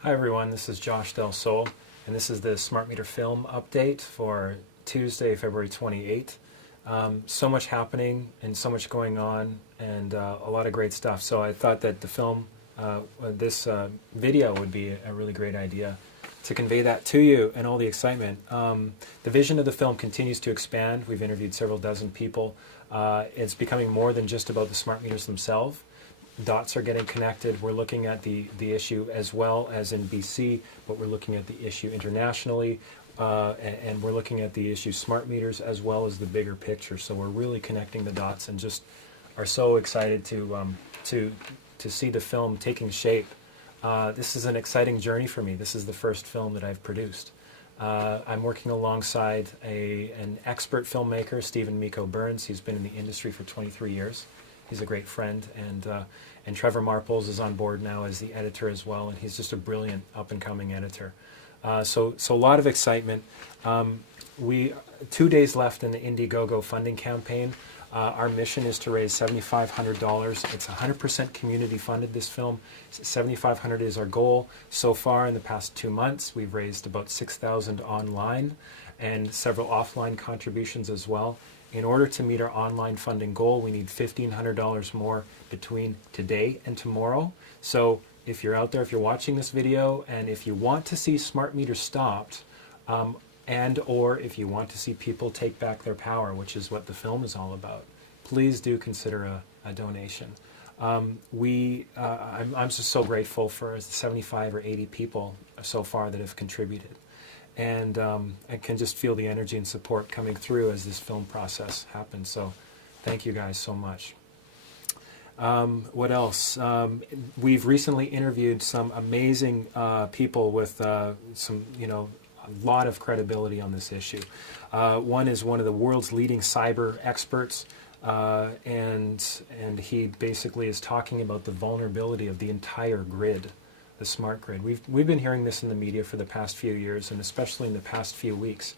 Hi everyone, this is Josh Del Sol, and this is the Smart Meter Film update for Tuesday, February 28th. So much happening and so much going on, and a lot of great stuff. So I thought that the film, this video would be a really great idea to convey that to you and all the excitement. The vision of the film continues to expand. We've interviewed several dozen people. It's becoming more than just about the smart meters themselves. Dots are getting connected. We're looking at the issue as well as in BC, but we're looking at the issue internationally, and we're looking at the issue smart meters as well as the bigger picture. So we're really connecting the dots and just are so excited to see the film taking shape. This is an exciting journey for me. This is the first film that I've produced. I'm working alongside an expert filmmaker, Stephen Miko Burns. He's been in the industry for 23 years. He's a great friend, and Trevor Marples is on board now as the editor as well, and he's just a brilliant up-and-coming editor. So a lot of excitement. 2 days left in the Indiegogo funding campaign. Our mission is to raise $7,500. It's 100% community funded, this film. $7,500 is our goal. So far in the past 2 months, we've raised about $6,000 online and several offline contributions as well. In order to meet our online funding goal, we need $1,500 more between today and tomorrow. So if you're out there, if you're watching this video, and if you want to see smart meters stopped, and or if you want to see people take back their power, which is what the film is all about, please do consider a donation. I'm just so grateful for 75 or 80 people so far that have contributed. And I can just feel the energy and support coming through as this film process happens. So thank you guys so much. What else? We've recently interviewed some amazing people with some, a lot of credibility on this issue. One is one of the world's leading cyber experts, and he basically is talking about the vulnerability of the entire grid, the smart grid. We've been hearing this in the media for the past few years, and especially in the past few weeks,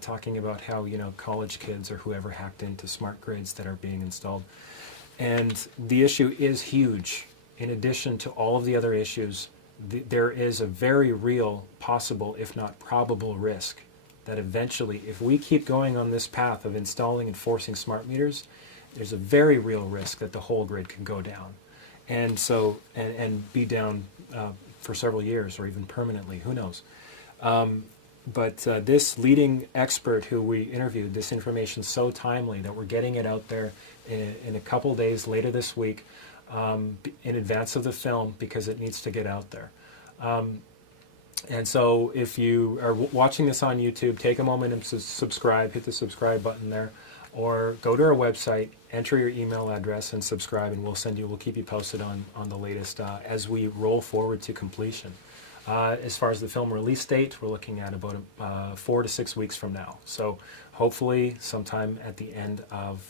talking about how college kids or whoever hacked into smart grids that are being installed. And the issue is huge. In addition to all of the other issues, there is a very real, possible, if not probable, risk that eventually, if we keep going on this path of installing and forcing smart meters, there's a very real risk that the whole grid can go down. And so, and be down for several years or even permanently, who knows. But this leading expert who we interviewed, this information is so timely that we're getting it out there in a couple days later this week, in advance of the film, because it needs to get out there. And so if you are watching this on YouTube, take a moment and subscribe, hit the subscribe button there, or go to our website, enter your email address and subscribe, and we'll keep you posted on the latest as we roll forward to completion. As far as the film release date, we're looking at about 4 to 6 weeks from now. So hopefully sometime at the end of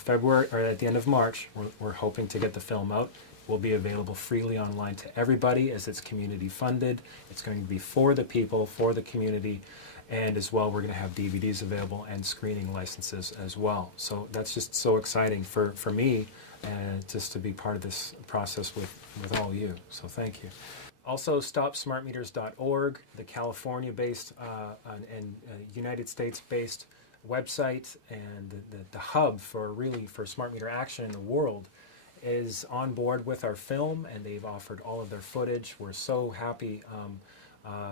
February, or at the end of March, we're hoping to get the film out. It will be available freely online to everybody as it's community funded. It's going to be for the people, for the community, and as well we're going to have DVDs available and screening licenses as well. So that's just so exciting for me, just to be part of this process with all of you. So thank you. Also, StopSmartMeters.org, the California-based and United States-based website, and the hub for smart meter action in the world, is on board with our film, and they've offered all of their footage. We're so happy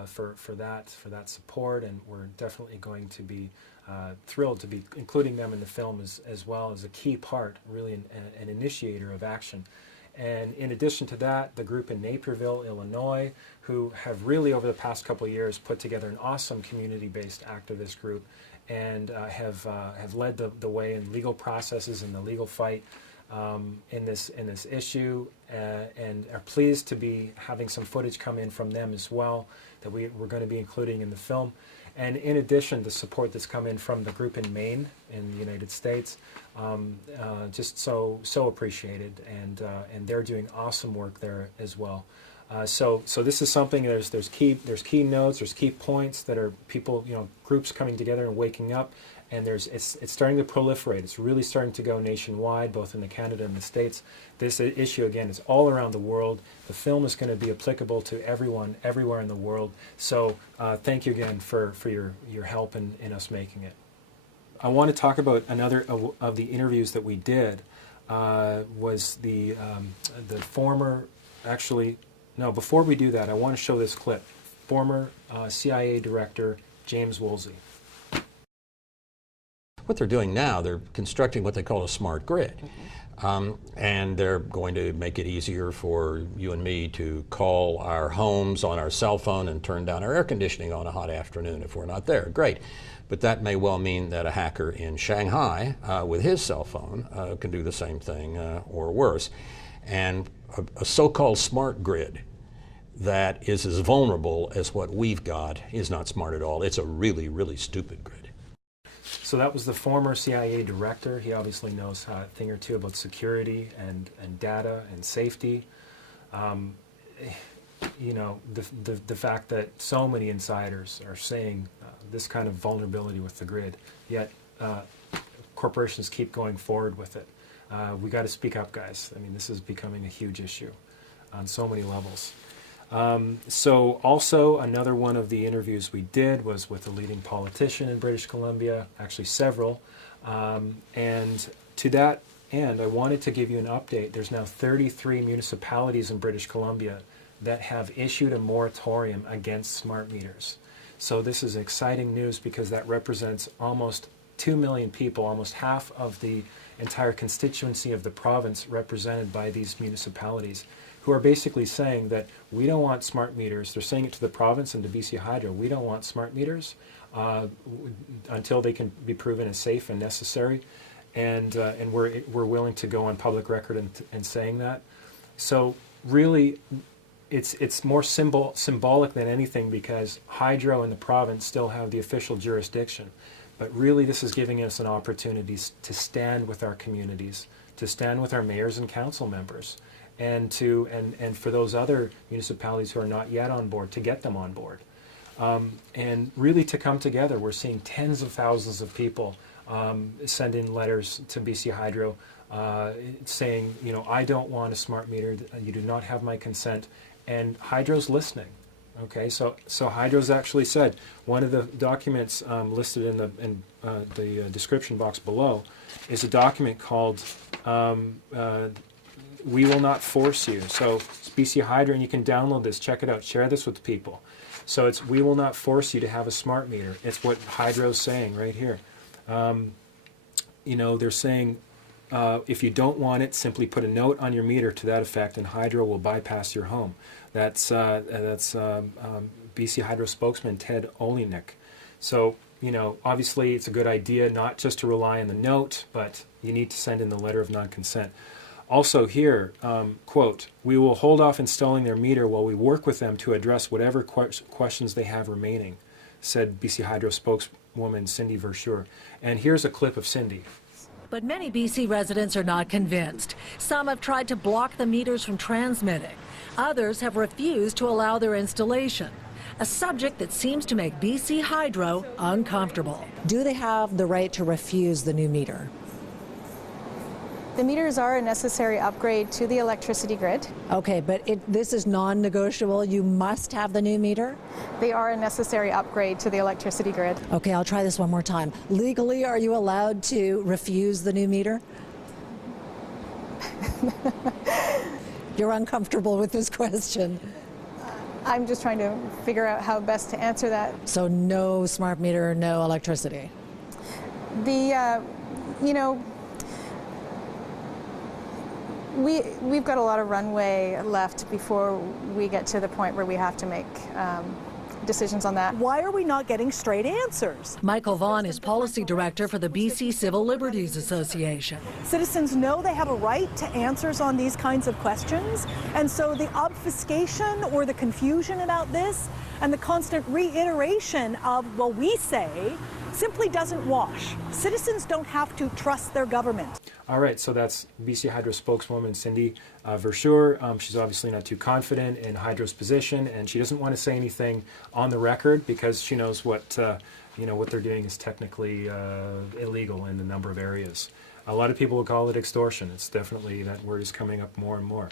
for that support, and we're definitely going to be thrilled to be including them in the film as well as a key part, really an initiator of action. And in addition to that, the group in Naperville, Illinois, who have really over the past couple of years put together an awesome community-based activist group, and have led the way in legal processes and the legal fight in this issue, and are pleased to be having some footage come in from them as well that we're going to be including in the film. And in addition, the support that's come in from the group in Maine in the United States, just so appreciated, and they're doing awesome work there as well. So this is something. There's key notes, there's key points that are people, groups coming together and waking up, and it's starting to proliferate. It's really starting to go nationwide, both in Canada and the States. This issue, again, is all around the world. The film is going to be applicable to everyone, everywhere in the world. So thank you again for your help in us making it. I want to talk about another of the interviews that we did. Was the former, actually, no, before we do that, I want to show this clip. Former CIA Director James Woolsey. What they're doing now, they're constructing what they call a smart grid. And they're going to make it easier for you and me to call our homes on our cell phone and turn down our air conditioning on a hot afternoon if we're not there. Great. But that may well mean that a hacker in Shanghai with his cell phone can do the same thing or worse. And a so-called smart grid that is as vulnerable as what we've got is not smart at all. It's a really, really stupid grid. So that was the former CIA director. He obviously knows a thing or two about security and data and safety. You know, the fact that so many insiders are saying this kind of vulnerability with the grid, yet corporations keep going forward with it. We got to speak up, guys. I mean, this is becoming a huge issue on so many levels. So also another one of the interviews we did was with a leading politician in British Columbia, actually several. And to that end, I wanted to give you an update. There's now 33 municipalities in British Columbia that have issued a moratorium against smart meters. So this is exciting news because that represents almost 2 million people, almost half of the entire constituency of the province represented by these municipalities, who are basically saying that we don't want smart meters. They're saying it to the province and to BC Hydro. We don't want smart meters until they can be proven as safe and necessary, and we're willing to go on public record and saying that. So really, it's more symbolic than anything because Hydro and the province still have the official jurisdiction. But really, this is giving us an opportunity to stand with our communities, to stand with our mayors and council members, and for those other municipalities who are not yet on board, to get them on board. And really to come together. We're seeing tens of thousands of people send in letters to BC Hydro saying, you know, I don't want a smart meter, you do not have my consent, and Hydro's listening. Okay, so Hydro's actually said, one of the documents listed in the description box below is a document called We Will Not Force You. So it's BC Hydro, and you can download this, check it out, share this with people. So it's We Will Not Force You to have a smart meter. It's what Hydro's saying right here. You know, they're saying if you don't want it, simply put a note on your meter to that effect, and Hydro will bypass your home. That's BC Hydro spokesman Ted Olenek. So, you know, obviously it's a good idea not just to rely on the note, but you need to send in the letter of non-consent. Also here, quote, we will hold off installing their meter while we work with them to address whatever questions they have remaining, said BC Hydro spokeswoman Cindy Verschure. And here's a clip of Cindy. But many BC residents are not convinced. Some have tried to block the meters from transmitting. Others have refused to allow their installation, a subject that seems to make BC Hydro uncomfortable. Do they have the right to refuse the new meter? The meters are a necessary upgrade to the electricity grid. Okay, but this is non-negotiable. You must have the new meter? They are a necessary upgrade to the electricity grid. Okay, I'll try this one more time. Legally, are you allowed to refuse the new meter? You're uncomfortable with this question. I'm just trying to figure out how best to answer that. So no smart meter, no electricity? You know, we've got a lot of runway left before we get to the point where we have to make decisions on that. Why are we not getting straight answers? Michael Vaughan is policy director for the BC Civil Liberties Association. Citizens know they have a right to answers on these kinds of questions, and so the obfuscation or the confusion about this and the constant reiteration of, well, we say, simply doesn't wash. Citizens don't have to trust their government. All right, so that's BC Hydro spokeswoman Cindy Verschure. She's obviously not too confident in Hydro's position, and she doesn't want to say anything on the record because she knows what what they're doing is technically illegal in a number of areas. A lot of people will call it extortion. It's definitely, that word is coming up more and more.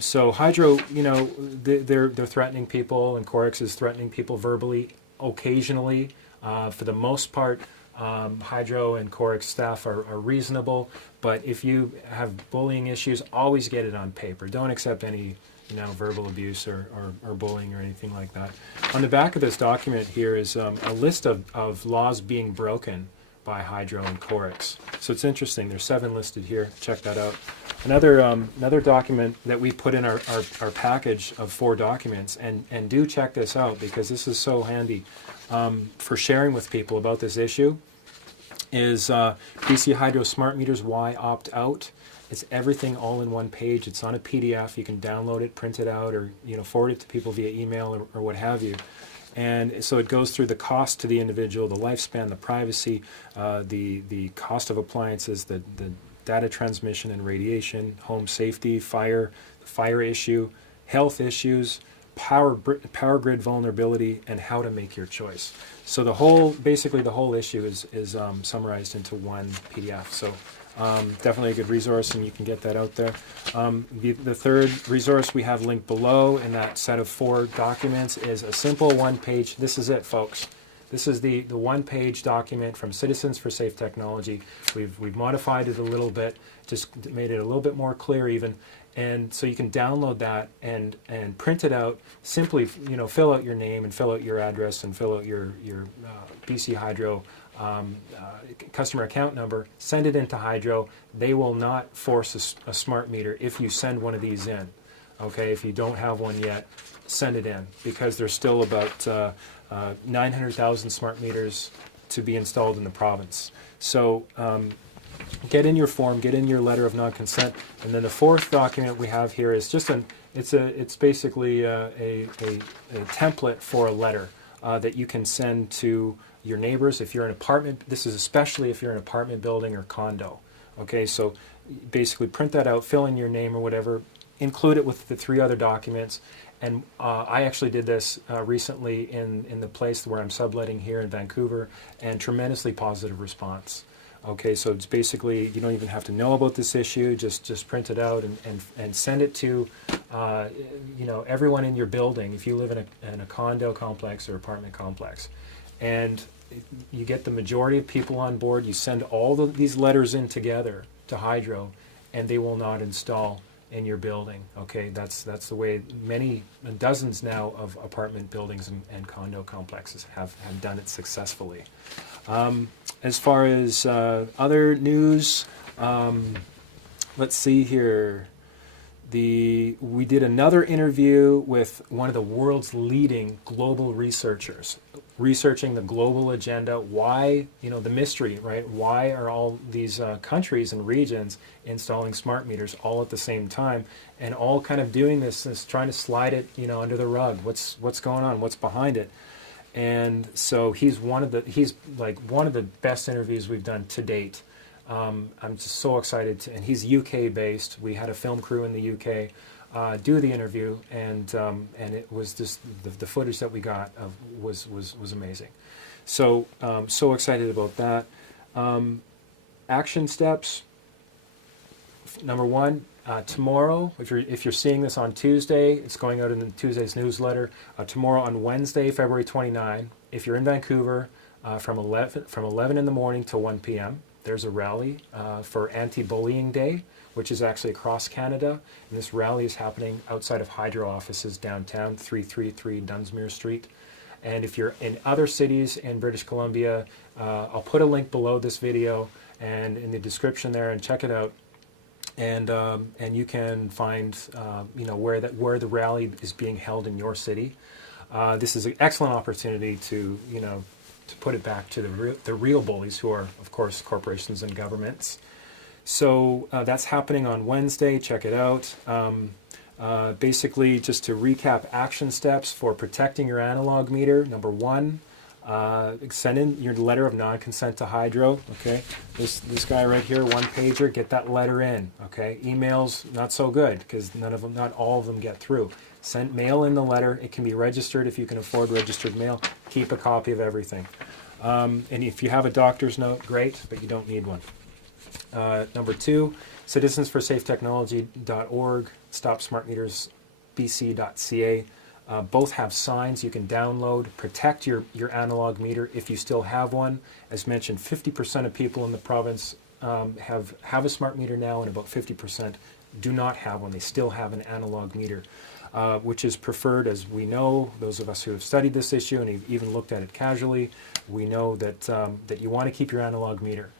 So Hydro, they're threatening people, and Corex is threatening people verbally, occasionally. For the most part, Hydro and Corex staff are reasonable, but if you have bullying issues, always get it on paper. Don't accept any verbal abuse or bullying or anything like that. On the back of this document here is a list of laws being broken by Hydro and Corex. So it's interesting. There's 7 listed here. Check that out. Another document that we put in our package of 4 documents, and do check this out because this is so handy for sharing with people about this issue, is BC Hydro Smart Meters Why Opt Out. It's everything all in one page. It's on a PDF. You can download it, print it out, or forward it to people via email or what have you. And so it goes through the cost to the individual, the lifespan, the privacy, the cost of appliances, the data transmission and radiation, home safety, fire issue, health issues, power grid vulnerability, and how to make your choice. So basically the whole issue is summarized into one PDF. So definitely a good resource, and you can get that out there. The third resource we have linked below in that set of 4 documents is a simple one-page. This is it, folks. This is the one-page document from Citizens for Safe Technology. We've modified it a little bit, just made it a little bit more clear even. And so you can download that and print it out. Simply, fill out your name and fill out your address and fill out your BC Hydro customer account number. Send it into Hydro. They will not force a smart meter if you send one of these in. Okay, if you don't have one yet, send it in because there's still about 900,000 smart meters to be installed in the province. So get in your form, get in your letter of non-consent, and then the 4th document we have here is just it's basically a template for a letter that you can send to your neighbors if you're an apartment. This is especially if you're an apartment building or condo. Okay, so basically print that out, fill in your name or whatever, include it with the 3 other documents. And I actually did this recently in the place where I'm subletting here in Vancouver, and tremendously positive response. Okay, so it's basically, you don't even have to know about this issue, just print it out and send it to everyone in your building if you live in a condo complex or apartment complex. And you get the majority of people on board, you send all these letters in together to Hydro, and they will not install in your building. Okay, that's the way dozens now of apartment buildings and condo complexes have done it successfully. As far as other news, let's see here. We did another interview with one of the world's leading global researchers, researching the global agenda. Why, the mystery, right? Why are all these countries and regions installing smart meters all at the same time, and all kind of doing this trying to slide it, under the rug? What's going on? What's behind it? And so he's one of the best interviews we've done to date. I'm just so excited and he's UK based. We had a film crew in the UK do the interview, and it was just the footage that we got was amazing. So so excited about that. Action steps. Number 1, tomorrow, if you're seeing this on Tuesday, it's going out in Tuesday's newsletter. Tomorrow on Wednesday, February 29, if you're in Vancouver, from 11 in the morning to 1 p.m. There's a rally for Anti-Bullying Day, which is actually across Canada. And this rally is happening outside of Hydro offices downtown, 333 Dunsmuir Street. And if you're in other cities in British Columbia, I'll put a link below this video and in the description there, and check it out. And you can find where the rally is being held in your city. This is an excellent opportunity to put it back to the real bullies, who are, of course, corporations and governments. So that's happening on Wednesday. Check it out. Basically, just to recap action steps for protecting your analog meter. Number 1, Send in your letter of non-consent to Hydro. Okay, this guy right here, one pager. Get that letter in. Okay, emails not so good because not all of them get through. Mail in the letter. It can be registered if you can afford registered mail. Keep a copy of everything. And if you have a doctor's note, great, but you don't need one. Number 2, citizensforsafetechnology.org, stopsmartmetersbc.ca. Both have signs you can download. Protect your analog meter if you still have one. As mentioned, 50% of people in the province have a smart meter now, and about 50% do not have one. They still have an analog meter, which is preferred, as we know, those of us who have studied this issue and even looked at it casually, we know that you want to keep your analog meter.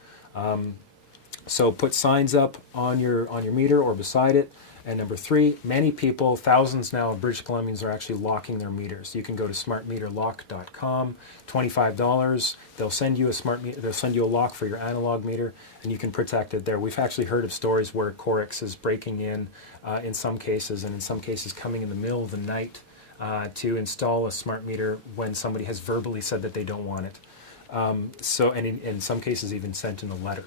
So put signs up on your meter or beside it. And number 3, many people, thousands now of British Columbians are actually locking their meters. You can go to smartmeterlock.com, $25. They'll send you they'll send you a lock for your analog meter, and you can protect it there. We've actually heard of stories where Corix is breaking in some cases, and in some cases coming in the middle of the night to install a smart meter when somebody has verbally said that they don't want it. And in some cases even sent in a letter.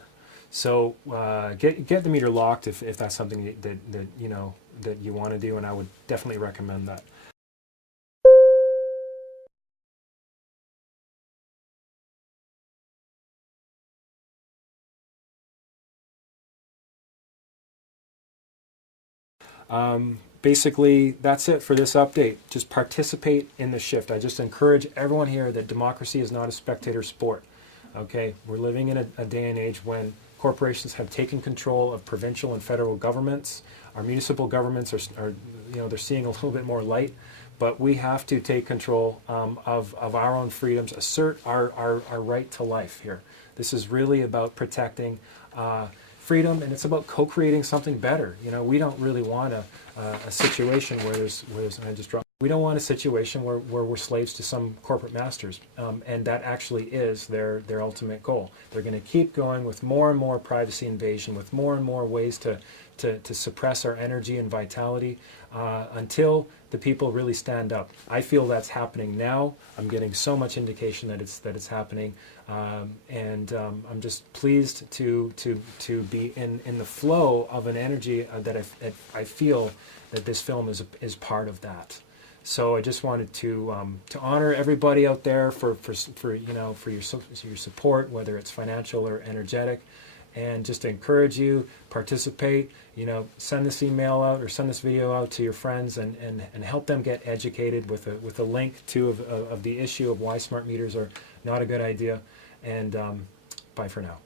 So get the meter locked if that's something that you want to do, and I would definitely recommend that. Basically, that's it for this update. Just participate in the shift. I just encourage everyone here that democracy is not a spectator sport. Okay, we're living in a day and age when corporations have taken control of provincial and federal governments. Our municipal governments are they're seeing a little bit more light, but we have to take control of our own freedoms, assert our right to life here. This is really about protecting freedom, and it's about co-creating something better. We don't really want a situation where there's we don't want a situation where we're slaves to some corporate masters, and that actually is their ultimate goal. They're going to keep going with more and more privacy invasion, with more and more ways to suppress our energy and vitality until the people really stand up. I feel that's happening now. I'm getting so much indication that it's happening, and I'm just pleased to be in the flow of an energy that I feel that this film is part of that. So I just wanted to honor everybody out there for your support, whether it's financial or energetic, and just to encourage you, participate. Send this email out or send this video out to your friends and help them get educated with a link to of the issue of why smart meters are not a good idea. And bye for now.